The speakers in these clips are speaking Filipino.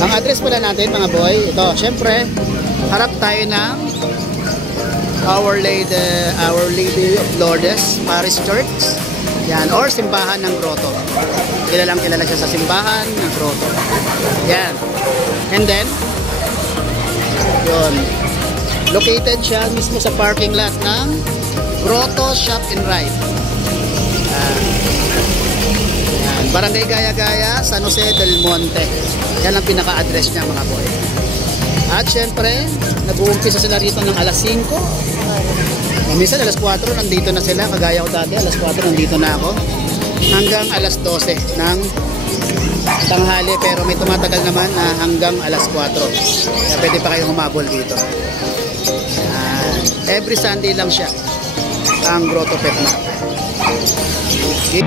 Ang address pala natin mga boy, ito, syempre, harap tayo ng Our Lady of Lourdes Parish Church. Yan, or simbahan ng Grotto. Kilalang kilala siya sa simbahan ng Grotto. Yan. And then, yun. Located siya mismo sa parking lot ng Grotto Shop and Ride. Yan. Barangay Gaya-Gaya, San Jose del Monte. Yan ang pinaka-address niya mga boy. At syempre, nag-uumpisa sila rito ng alas 5. Minsan alas 4 nandito na sila. Kagaya ko dati, alas 4 nandito na ako. Hanggang alas 12 ng tanghali. Pero may tumatagal naman na hanggang alas 4. Kaya pwede pa kayong humabol dito. Every Sunday lang siya ang Grotto Pet Market. Okay.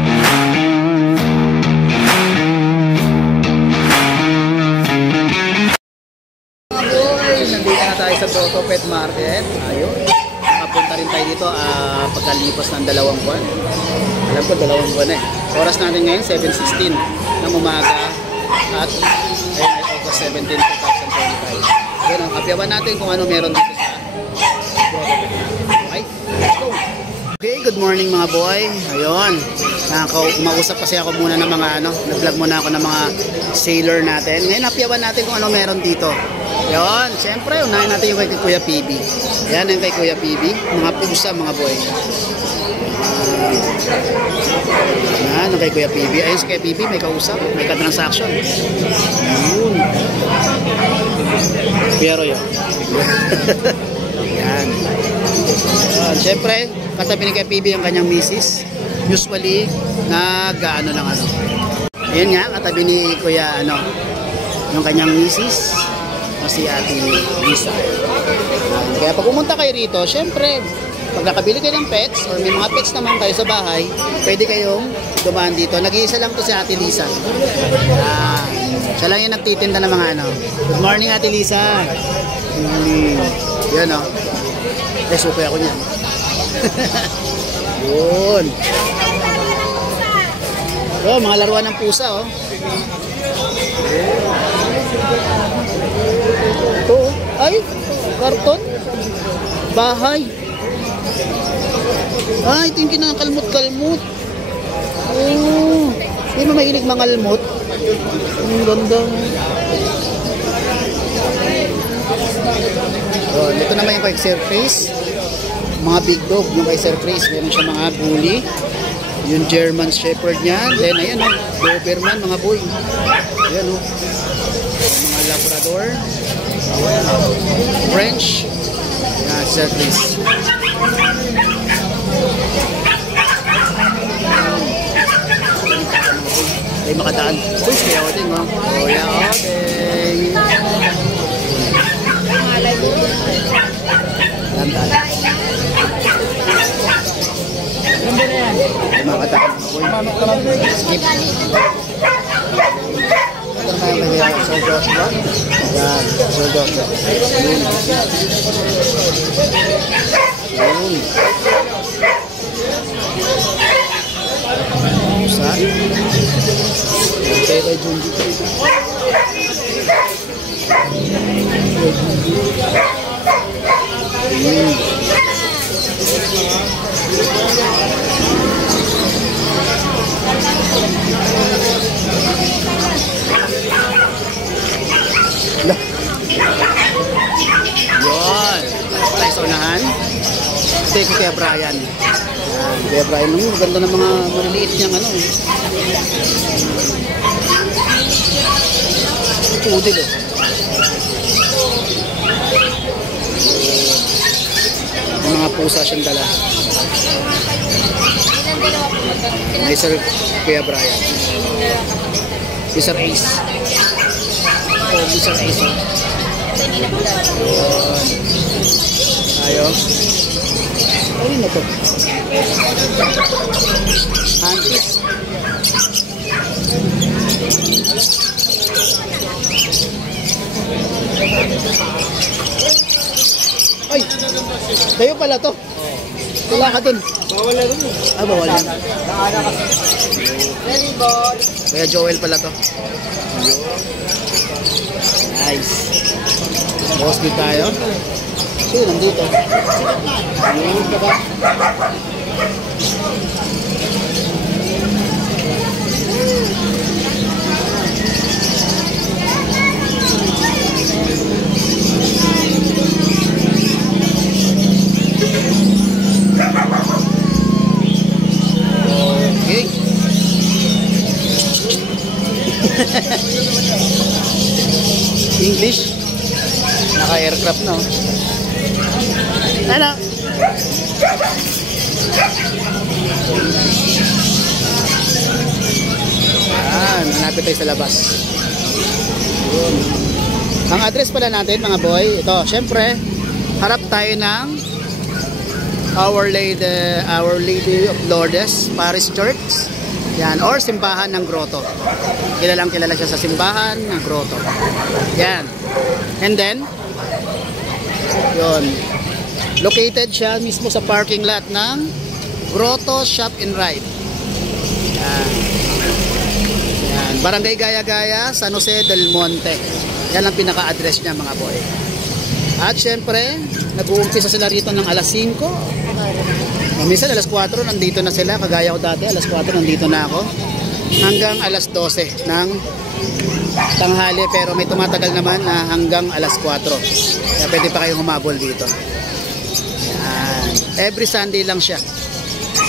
Nandito na tayo sa Grotto Pet Market. Ayun. Nakapunta rin tayo dito pagkalipas ng 2 buwan. Alam ko 2 buwan eh. Oras natin ngayon 7:16 ng umaga. At ayun ay August 17, 2025. Ayun, apyawan natin kung ano meron dito sa Grotto Pet Market. Okay, let's go. Okay, good morning mga boy. Ayun. Kumausap kasi ako muna ng mga nag-vlog muna ako ng mga sailor natin. Ngayon apyawan natin kung ano meron dito. Yun, siyempre, unahin natin yung kay Kuya PB. Yan yung kay Kuya PB. Mga pusa, mga boy. Yan, yung kay Kuya PB. Ayun si Kuya PB, may kausap, may ka-transaction. Yun. Pero yun. Yan. Siyempre, katabi ni Kuya PB yung kanyang misis. Usually, nag-ano lang ano. Ayan nga, katabi ni Kuya, yung kanyang misis. Si Ate Lisa. Kaya pag pumunta kayo rito, syempre, pag nakabili kayo ng pets or may mga pets naman kayo sa bahay, pwede kayong dumaan dito. Nag-iisa lang to si Ate Lisa. Siya lang yung nagtitinda ng mga Good morning Ate Lisa. Yan o. Sukoy ako niyan. Yun. Mga laruan ng pusa oh. Ito, ay, karton, bahay. Ay, ito yung kinakalmot-kalmot. Oh, hindi mo mahilig mangalmot. Ang ganda. Oh, ito naman yung kay Surface. Mga big dog, yung kay Surface. Meron siya mga bully. Yung German Shepherd niyan. Then, ayan o, Doberman, mga boy. Ayan o. Mga Labrador. French. Yan, Surface. Ay, makadaan. Uy, kaya o din o. Kaya o din. Lantan. Makadaan. Skip. Ito na may Sir Joshua. Yan, Sir Joshua. Yun. Pusa. Okay, kay Junji. Yun. Yun. Tayo sa unahan. Ito yung Kuya Brian. Kuya Brian, maganda ng mga maliliit niyang Pudil oh. May mga pusa siyang dala. May Sir Kuya Brian. Mr. Ace. Oh, Mr. Ace. Ayo. Ano na to? Hantis. Ay! Kayo pala to. Wala ka dun. Bawal na dun. Ah, bawal na. Kaya Joel pala to. Nice. Boss din tayo. So, nandito. Ayun ka ba? Okay. English. Naka-aircraft na. Ano? Malapit tayo sa labas. Yun. Ang address pala natin mga boy, ito, syempre, harap tayo ng Our Lady of Lourdes Parish Church. Yan, or simbahan ng Grotto. Kilalang kilala siya sa simbahan ng Grotto. Yan. And then, yun. Located siya mismo sa parking lot ng Grotto Shop and Ride. Yan. Yan. Barangay Gaya-Gaya, San Jose del Monte. Yan ang pinaka-address niya mga boy. At syempre, nag-uumpisa sila rito ng alas 5. Minsan alas 4 nandito na sila, kagaya ko dati, alas 4 nandito na ako. Hanggang alas 12 ng tanghali, pero may tumatagal naman na hanggang alas 4. Kaya pwede pa kayong humabol dito. Yan. Every Sunday lang siya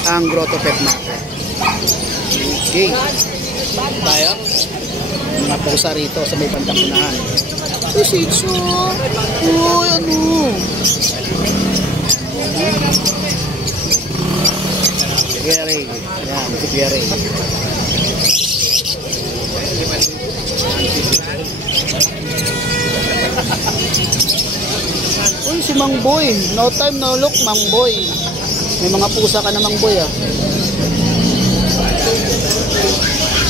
ang Grotto Pet Market. Okay. Tayo. Mga pusa rito sa may bandang unahan. Shih Tzu. Uy, ano? Pierre. Yan, si Pierre. Uy, si Mang Boy. No time, no look, Mang Boy. May mga pusa ka na, Mang Boy, ah.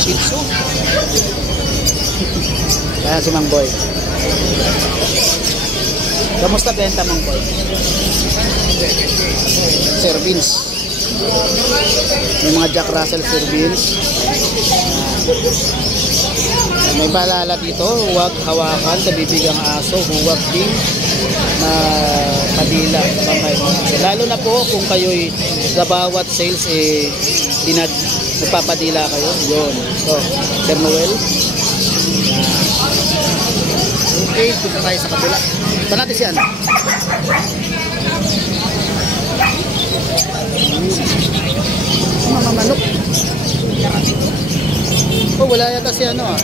Shih Tzu. Kaya si Mang Boy. Kamusta benta, Mang Boy? Sir Vince. May mga Jack Russell Sir Vince. May balala dito, huwag hawakan sa bibigang aso, huwag din padila. Lalo na po kung kayo'y sa bawat sales nagpapadila kayo. Yun. So, Sir Noel. Okay, punta tayo sa kabila. Saan natin siya? Mga manok. Oh, wala yata si ano ah.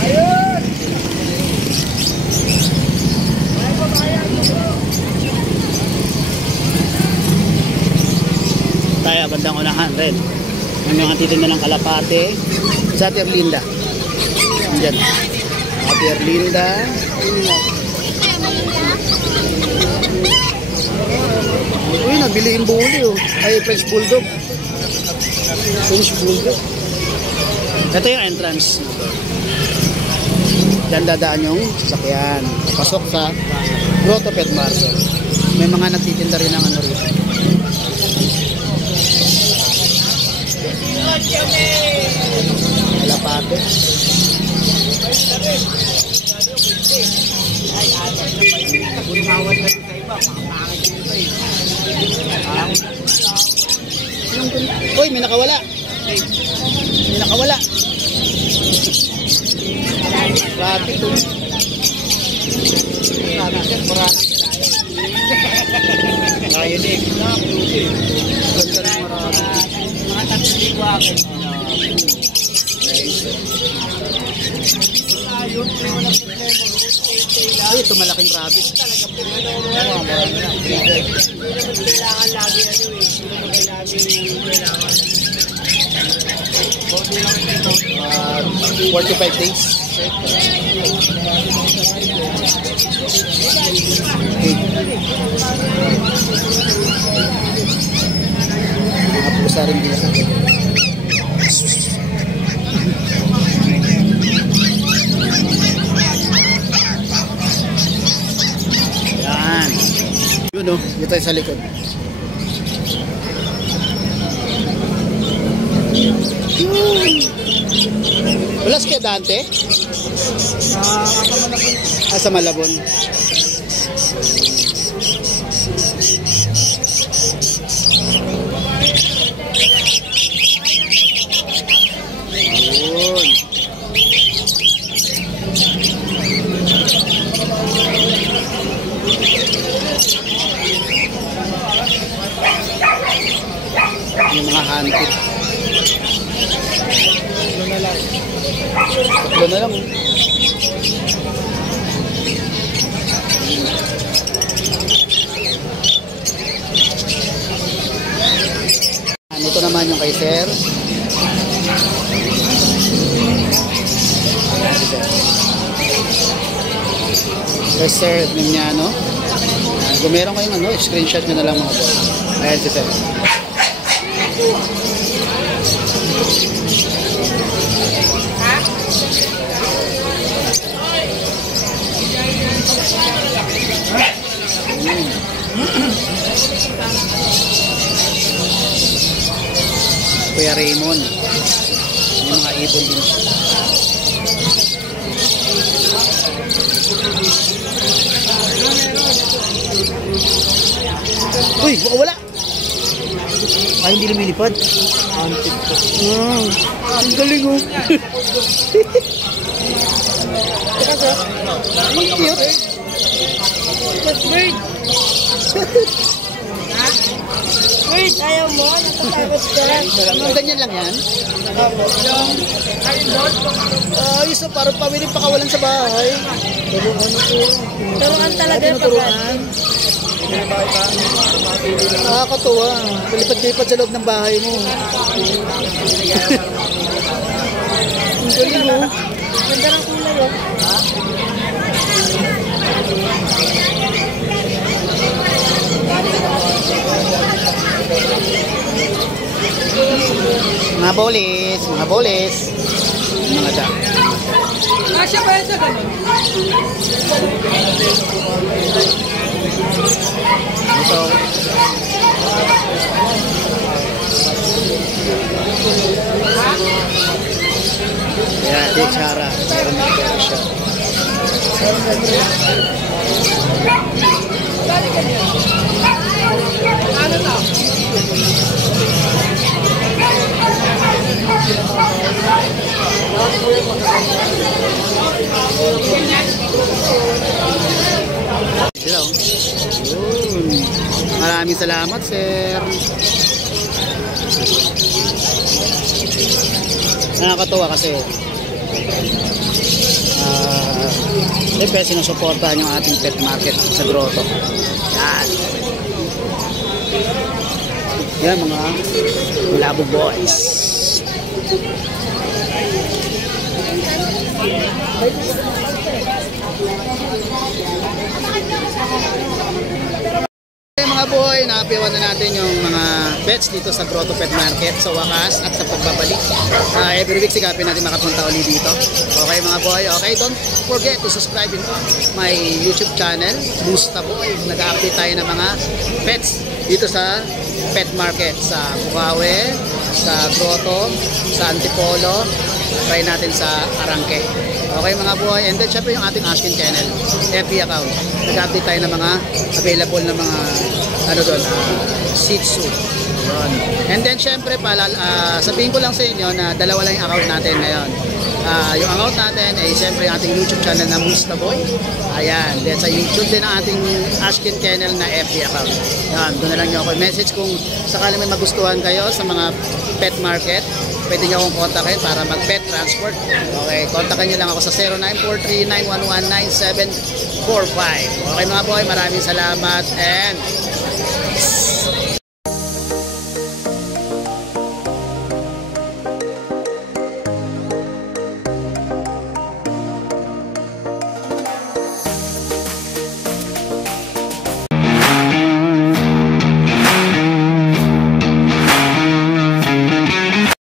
Ayun! Tayo, bandang unahan rin. Ang yung titinda ng kalapate sa Terlinda. Diyan. Terlinda. Uy, nabili yung bully oh. Ay, French Bulldog. French Bulldog. Ito yung entrance. Diyan dadaan yung sasakyan. Pasok sa Grotto Pet Market. May mga nagtitinda rin ng ano rito. Kalapate. Uy, may nakawala. May nakawala. Traffic to. Ayun eh. Ganda rin marami. Mga tatlong ko ako. Ay, ito malaking rabbit. Ano, marami na. Kailangan lagi ano eh. Kailangan 45 days. Mga pusa rin dito. Yan. Yun o, dito tayo sa likod. Wala kay Dante? Sa Malabon. Yun. Yung mga hunted. Tatlo na lang. Ito naman yung kay Sir. Kay Sir Mignano. Kung meron kayong screenshot nyo na lang mga boy. Ayan si Sir. Kuya Raymond, yung mga ibon din siya. Uy, baka wala. Ay, hindi lumilipad. Antik ko. Ang galing oh. Teka sir. Ang cute. That's great. Wait, ayaw mo? Nakatapos ka lang. Ganyan lang yan? Ayos na, parang pamilip pakawalan sa bahay. Turuan talaga yung pagkain. Nakakatuwa. Palipat-lipat sa loob ng bahay mo. Ang galing mo. Ganda ng kulay oh. Mga bolis, mga bolis. Mga da. Kasya ba yan sa ganun? Ito. Yan, di Chara. Meron na kaya siya. Ano na? Hello. Yun. Maraming salamat, sir. Nakakatuwa kasi siyempre sinusuportahan yung ating pet market sa Grotto. Yan. Yan mga Labo boys. Mga boy, nakapiwan na natin yung mga pets dito sa Grotto Pet Market sa wakas at sa pagbabalik. Every week sigapin natin makapunta ulit dito. Okay mga boy, okay, don't forget to subscribe in my YouTube channel, Musta Boy. Nag-update tayo ng mga pets dito sa Pet Market sa Bukawi, sa Grotto, sa Antipolo, try natin sa Arangke. Okay mga boy, and then syempre yung ating Ashkin channel, FB account. Nag-update tayo ng mga available na mga doon, Shih Tzu. And then syempre sabihin ko lang sa inyo na dalawa lang yung account natin ngayon. Yung account natin ay syempre yung ating YouTube channel na Musta Boy. Ayan, then sa YouTube din ang ating Ashkin channel na FB account. Yan, doon na lang nyo ako message kung sakali may magustuhan kayo sa mga pet market. Pwede nyo akong kontakin para mag-pet transport. Okay, kontakin nyo lang ako sa 0943-911-9745. Okay mga boy, maraming salamat and